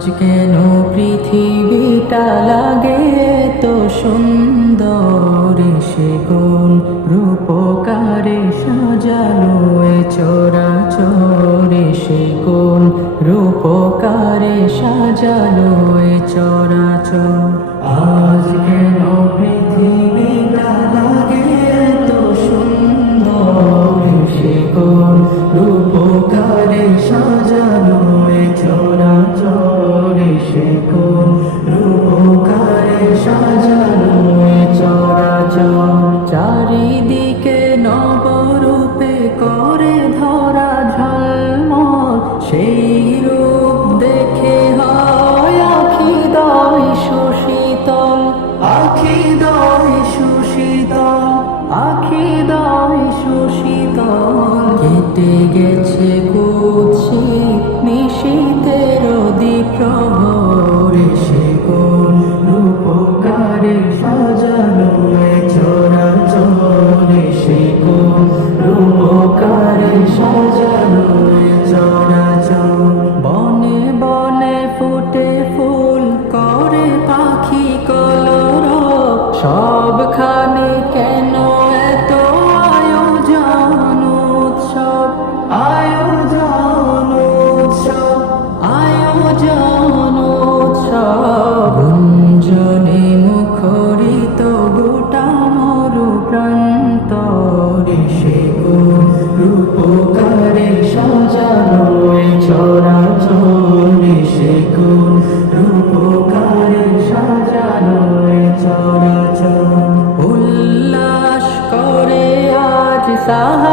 আজ কেন পৃথিবীটা লাগে তো সুন্দর? সে কোন রূপকারে সাজানো চোরা চোরে সে কোন রূপকারে সাজানো চোরা চোর আজ কেন গেছে কুচি নিশীতের প্রহ রূপকারে সাজানো চরাচর। উল্লাস করে আজ সাহা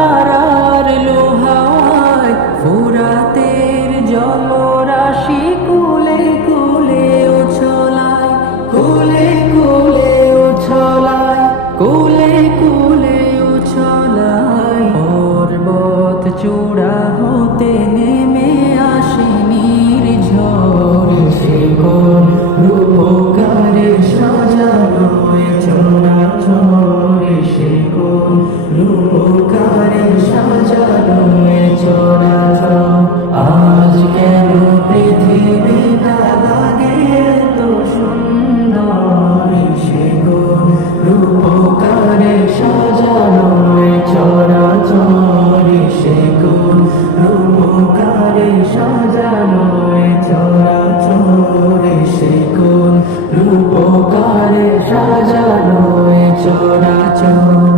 চোখ